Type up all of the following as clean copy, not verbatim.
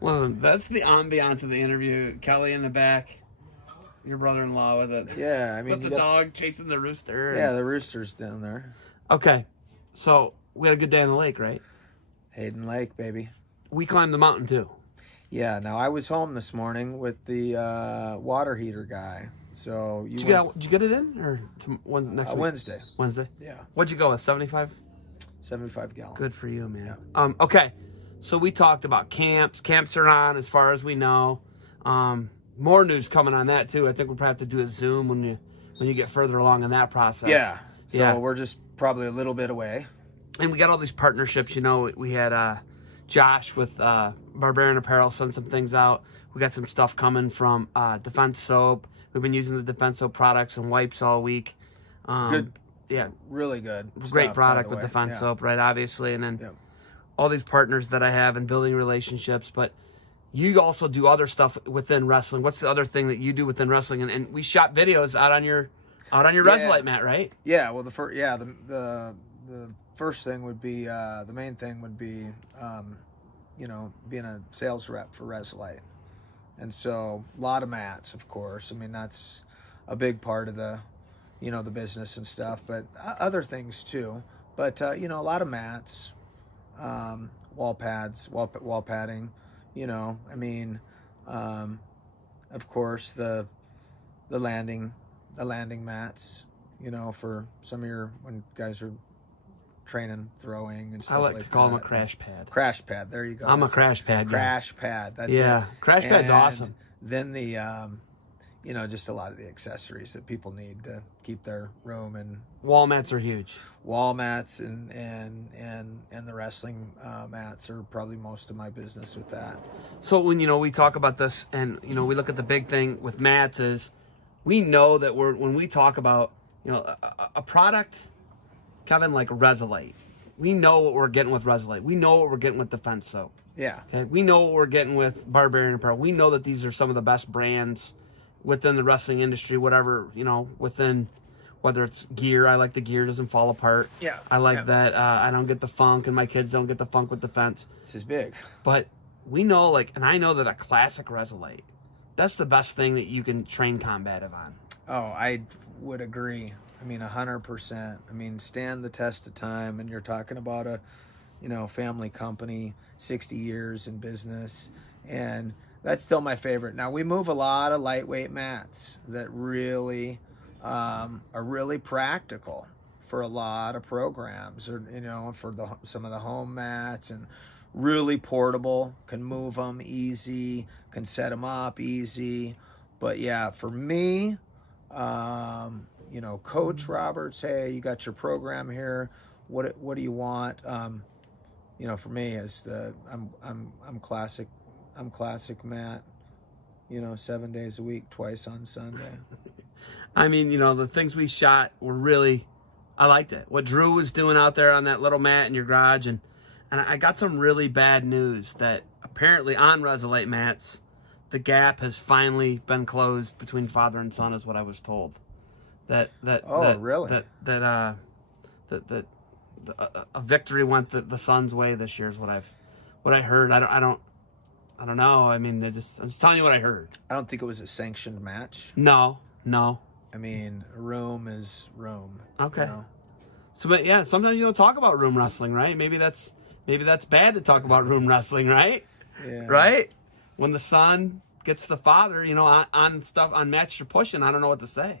Listen, that's the ambiance of the interview. Kelly in the back, your brother-in-law with it. Yeah, I mean, with the dog chasing the rooster. Yeah, the rooster's down there. Okay, so we had a good day on the lake, right? Hayden Lake, baby. We climbed the mountain too. Yeah, now I was home this morning with the water heater guy. So did you get it in or next week? Wednesday. Wednesday. Yeah. What'd you go with? 75. 75 gallon. Good for you, man. Yeah. Okay, so we talked about camps. Camps are on, as far as we know. More news coming on that too. I think we'll probably have to do a Zoom when you get further along in that process. Yeah. So yeah. We're just probably a little bit away. And we got all these partnerships. You know, we had Josh with Barbarian Apparel send some things out. We got some stuff coming from Defense Soap. We've been using the Defense Soap products and wipes all week. Good. Yeah. Really good. Great stuff, product with Defense Soap, right? Obviously. And then all these partners that I have and building relationships. But you also do other stuff within wrestling. What's the other thing that you do within wrestling? And we shot videos out on your Resilite mat, right? Yeah. Well, the first thing would be the main thing would be being a sales rep for Resilite. And so a lot of mats, of course. I mean, that's a big part of the the business and stuff, but other things too. But a lot of mats, wall pads, wall padding. I mean, of course the landing mats. For some of when guys are training, throwing, and stuff. I like to call them a crash pad. Crash pad. There you go. I'm a crash pad. Crash pad. That's it. Crash pad's and awesome. Then the just a lot of the accessories that people need to keep their room, and wall mats are huge. Wall mats and the wrestling mats are probably most of my business with that. So when we talk about this, and we look at the big thing with mats is, we know that when we talk about a product, Kevin, like Resilite, we know what we're getting with Resilite. We know what we're getting with Defense Soap. Yeah. Okay. We know what we're getting with Barbarian Apparel. We know that these are some of the best brands within the wrestling industry, whatever, within, whether it's gear. I like the gear doesn't fall apart. Yeah. I like that I don't get the funk, and my kids don't get the funk with Defense. This is big. But we know, and I know that a classic Resilite, that's the best thing that you can train combative on. Oh, I would agree. I mean, 100%. I mean, stand the test of time, and you're talking about a, family company, 60 years in business, and that's still my favorite. Now, we move a lot of lightweight mats that really are really practical for a lot of programs, or for some of the home mats, and really portable, can move them easy, can set them up easy. But yeah, for me, Coach Roberts, hey, you got your program here. What do you want? For me, is I'm classic Matt. 7 days a week, twice on Sunday. I mean, the things we shot were really, I liked it. What Drew was doing out there on that little mat in your garage, and I got some really bad news that apparently on Resilite mats, the gap has finally been closed between father and son, is what I was told. Really? That a victory went the son's way this year is what I heard. I don't know. I mean, I'm just telling you what I heard. I don't think it was a sanctioned match. No. I mean, room is room. Okay. So, but yeah, sometimes you don't talk about room wrestling, right? Maybe that's bad to talk about room wrestling, right? Yeah. Right? When the son gets the father, on match you're pushing, I don't know what to say.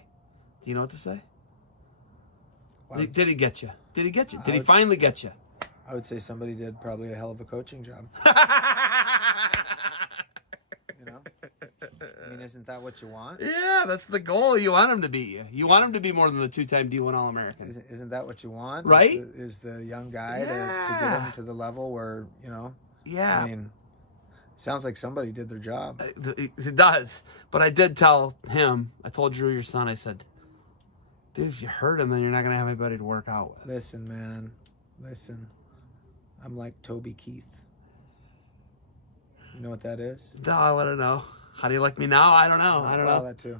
Do you know what to say? Well, did he get you? Did he finally get you? I would say somebody did probably a hell of a coaching job. I mean, isn't that what you want? Yeah, that's the goal. You want him to beat you. You want him to be more than the 2-time D1 All-American. Isn't that what you want? Right? Is the young guy to get him to the level where, Yeah. I mean, sounds like somebody did their job. It does. But I did tell him, I told Drew, your son, I said, dude, if you hurt him, then you're not going to have anybody to work out with. Listen, man. Listen. I'm like Toby Keith. You know what that is? No, I want to know. How do you like me now? I don't know. I don't know. That too.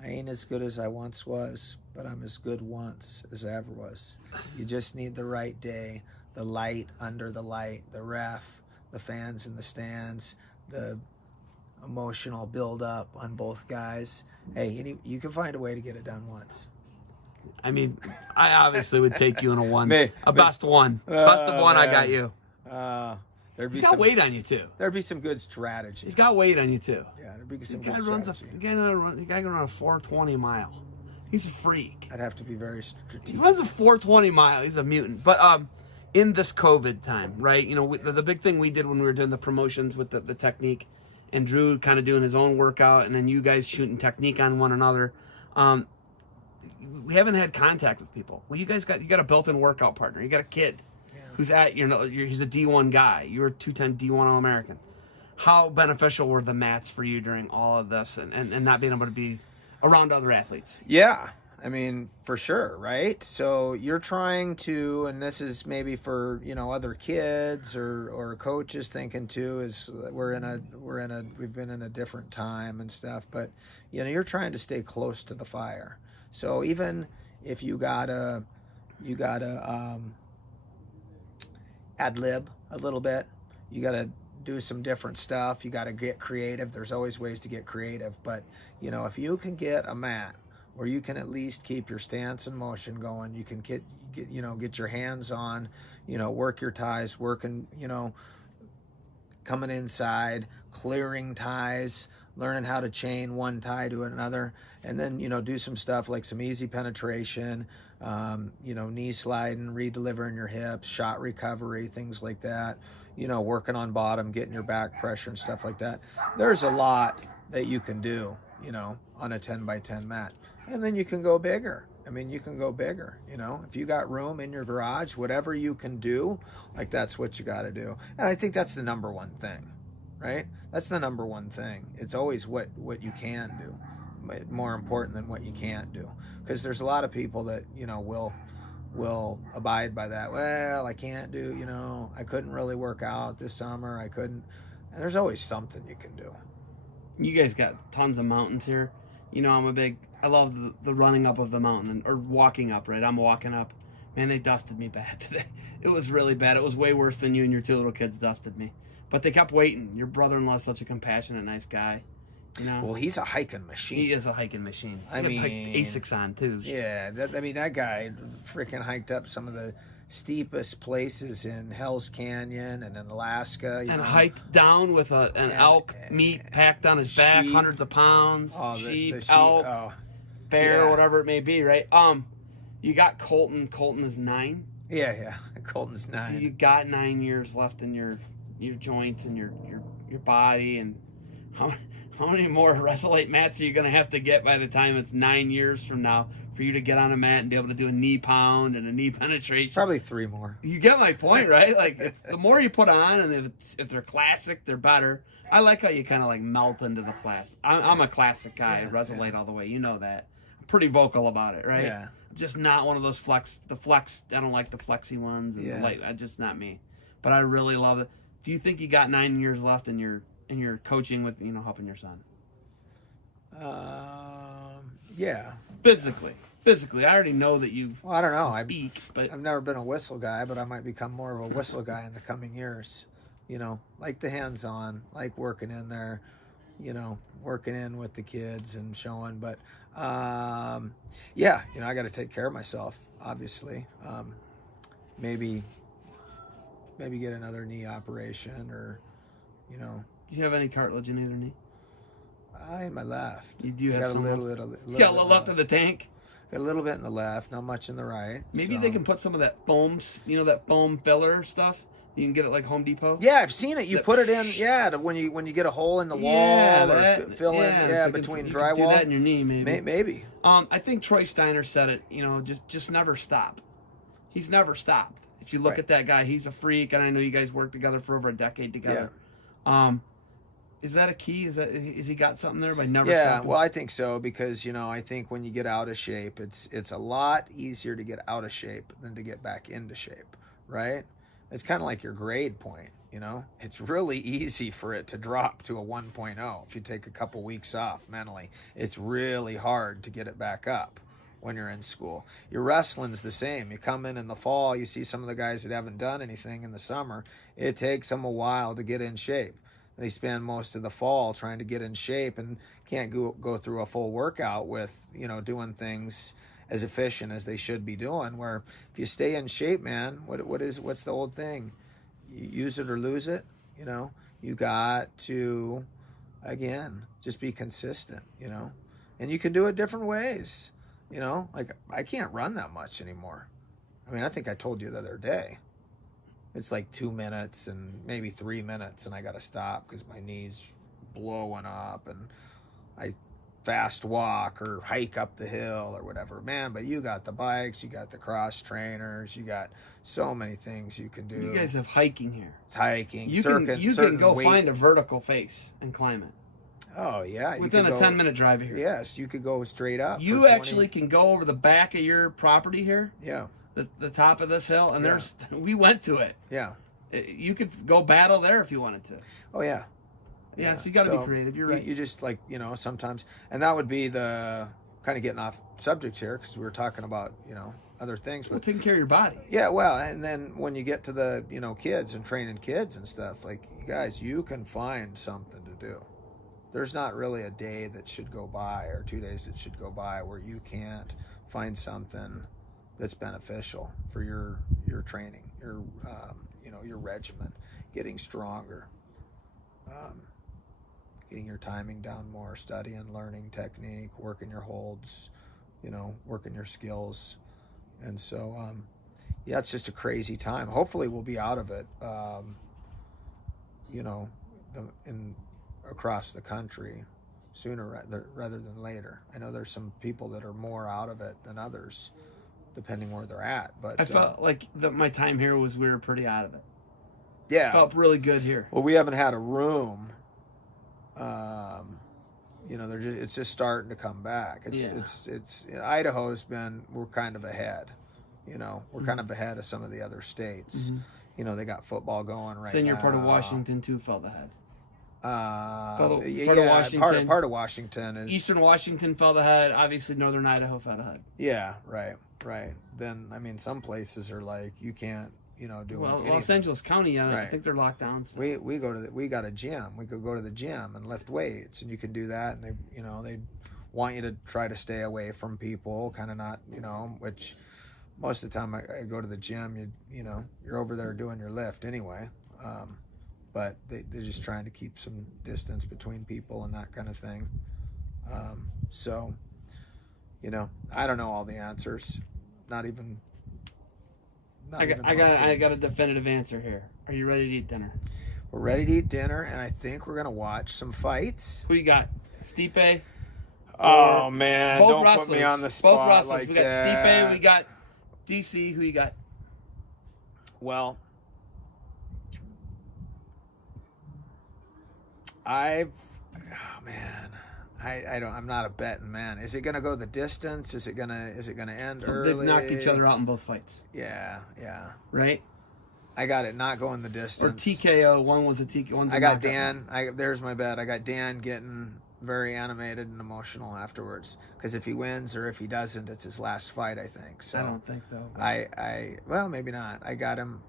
I ain't as good as I once was, but I'm as good once as I ever was. You just need the right day, the light under the light, the ref, the fans in the stands, the emotional build-up on both guys. Hey, you can find a way to get it done once. I mean, I obviously would take you in a one, Best of one. Best of one, man. I got you. He's got weight on you too. There'd be some good strategy. He's got weight on you too. Yeah, there'd be some The good strategy. the guy can run a 4:20 mile. He's a freak. I'd have to be very He strategic. runs a 4:20 mile. He's a mutant. But in this COVID time, right? You know, the big thing we did when we were doing the promotions with the technique, and Drew kind of doing his own workout, and then you guys shooting technique on one another. We haven't had contact with people. Well, you got a built-in workout partner. You got a kid who's he's a D1 guy. You're a 2-time D1 All-American. How beneficial were the mats for you during all of this and not being able to be around other athletes? Yeah, I mean, for sure, right? So you're trying to, and this is maybe for, other kids or coaches thinking too, is we've been in a different time and stuff, but you're trying to stay close to the fire. So even if you gotta ad lib a little bit, you gotta do some different stuff, you gotta get creative. There's always ways to get creative, but if you can get a mat where you can at least keep your stance and motion going, you can get your hands on, work your ties, working, coming inside, clearing ties, learning how to chain one tie to another, and then do some stuff like some easy penetration, knee sliding, re-delivering your hips, shot recovery, things like that, working on bottom, getting your back pressure and stuff like that. There's a lot that you can do, on a 10x10 mat. And then you can go bigger. I mean, you can go bigger, if you got room in your garage, whatever you can do, like that's what you got to do. And I think that's the number one thing, right? That's the number one thing. It's always what you can do, more important than what you can't do. Because there's a lot of people that, will abide by that. Well, I can't do, I couldn't really work out this summer. I couldn't. And there's always something you can do. You guys got tons of mountains here. I love the running up of the mountain or walking up, right? I'm walking up. Man, they dusted me bad today. It was really bad. It was way worse than you and your two little kids dusted me. But they kept waiting. Your brother-in-law's such a compassionate, nice guy. Well, he's a hiking machine. He is a hiking machine. I mean, Asics on too. Yeah, that guy freaking hiked up some of the steepest places in Hell's Canyon and in Alaska. And hiked down with an elk meat packed on his back, sheep. hundreds of pounds. The sheep, elk, bear, whatever it may be, right? You got Colton. Colton is 9. Yeah. Colton's 9. You got 9 years left in your joints and your body, and how many more Resilite mats are you gonna have to get by the time it's 9 years from now for you to get on a mat and be able to do a knee pound and a knee penetration? Probably 3 more. You get my point, right? Like the more you put on, and if they're classic, they're better. I like how you kind of like melt into the class. I'm a classic guy, Resilite all the way. You know that. I'm pretty vocal about it, right? Yeah. I'm just not one of those flex. I don't like the flexy ones. And the light, just not me. But I really love it. Do you think you got 9 years left in your coaching with helping your son? Yeah. Physically, I already know that you. Well, I don't know. But I've never been a whistle guy, but I might become more of a whistle guy in the coming years. Like the hands-on, like working in there, working in with the kids and showing. But I got to take care of myself, obviously. Maybe get another knee operation, or Do you have any cartilage in either knee? In my left. You do have got some. a little You got a little left of the tank. Got a little bit in the left, not much in the right. Maybe they can put some of that foams, that foam filler stuff. You can get it like Home Depot. Yeah, I've seen it. You put it in, when you get a hole in the wall or fill in, between drywall. You can do that in your knee, maybe. Maybe. I think Troy Steiner said it. Just never stop. He's never stopped. If you look at that guy, he's a freak, and I know you guys worked together for over a decade together. Yeah. Is that a key? Is he got something there by never stopping? Yeah, well, I think so, because I think when you get out of shape, it's a lot easier to get out of shape than to get back into shape, right? It's kind of like your grade point, It's really easy for it to drop to a 1.0 if you take a couple weeks off mentally. It's really hard to get it back up, when you're in school. Your wrestling's the same. You come in the fall, you see some of the guys that haven't done anything in the summer. It takes them a while to get in shape. They spend most of the fall trying to get in shape and can't go through a full workout with, doing things as efficient as they should be doing. Where if you stay in shape, man, what's the old thing? You use it or lose it. You got to, again, just be consistent, and you can do it different ways. Like I can't run that much anymore. I mean, I think I told you the other day, it's like 2 minutes and maybe 3 minutes, and I got to stop because my knee's blowing up, and I fast walk or hike up the hill or whatever. Man, but you got the bikes, you got the cross trainers, you got so many things you can do. You guys have hiking here. It's hiking. You can go find a vertical face and climb it. Oh, yeah. Within a 10-minute drive here. Yes, you could go straight up. You actually can go over the back of your property here. Yeah. The top of this hill, and we went to it. Yeah. You could go battle there if you wanted to. Oh, yeah. Yeah, so you got to be creative. You're right. You just sometimes, and that would be the kind of getting off subject here because we were talking about, other things. But taking care of your body. Yeah, well, and then when you get to the, kids and training kids and stuff, like, you guys, you can find something to do. There's not really a day that should go by or 2 days that should go by where you can't find something that's beneficial for your training, your regimen, getting stronger, getting your timing down more, studying, learning technique, working your holds, working your skills. And so, it's just a crazy time. Hopefully we'll be out of it, across the country sooner rather than later. I know there's some people that are more out of it than others, depending where they're at. But I felt like my time here we were pretty out of it. Yeah, it felt really good here. Well, we haven't had a room. It's just starting to come back. It's Idaho's we're kind of ahead. We're kind of ahead of some of the other states. Mm-hmm. They got football going right now. Senior part of Washington too fell ahead. Part of Washington is Eastern Washington fell ahead. Obviously, Northern Idaho fell ahead. Yeah, right. Then some places are like you can't, do anything. Los Angeles County, I think they're locked down. So. We got a gym. We could go to the gym and lift weights, and you can do that. And they want you to try to stay away from people, kind of not, which most of the time I go to the gym. You're over there doing your lift anyway. But they're just trying to keep some distance between people and that kind of thing. I don't know all the answers. I got a definitive answer here. Are you ready to eat dinner? We're ready to eat dinner, and I think we're gonna watch some fights. Who you got? Stipe? Oh man! Both don't wrestlers. Put me on the spot. Both wrestlers. Like we got Stipe. We got DC. Who you got? Well, I'm not a betting man. Is it gonna go the distance? Is it gonna end early? They've knocked each other out in both fights. Yeah. Right? I got it not going the distance. Or TKO. One was a TKO. One's I got Dan. There's my bet. I got Dan getting very animated and emotional afterwards. Because if he wins or if he doesn't, it's his last fight, I think. So I don't think so. Well, maybe not. I got him.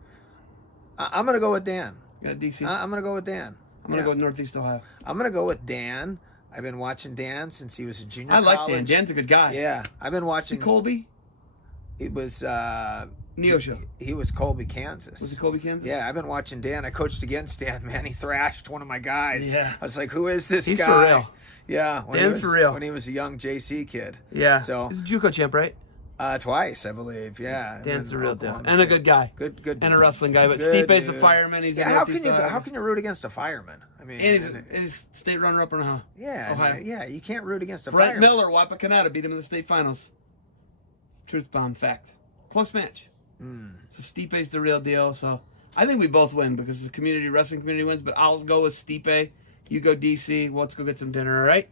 I'm gonna go with Dan. You got DC? I'm gonna go with Dan. I'm gonna go with Northeast Ohio. I'm gonna go with Dan. I've been watching Dan since he was a junior. I like college. Dan. Dan's a good guy. Yeah, I've been watching. Colby? It was Neosho. He was Colby, Kansas. Was it Colby, Kansas? Yeah, I've been watching Dan. I coached against Dan. Man, he thrashed one of my guys. Yeah. I was like, who is this guy? He's for real. Yeah, Dan's for real. When he was a young JC kid. Yeah. So he's a JUCO champ, right? Twice, I believe. Yeah. Dan's the real deal, and a good guy. Good. And a wrestling guy, but Good Stipe's a dude. fireman. He's how can you root against a fireman? I mean, and he's state runner-up in Ohio. Yeah, yeah. You can't root against a Brent fireman. Miller, Wapakoneta, beat him in the state finals. Truth bomb fact. Close match. So Stipe's the real deal. So I think we both win because the wrestling community wins. But I'll go with Stipe. You go DC. Let's go get some dinner. All right.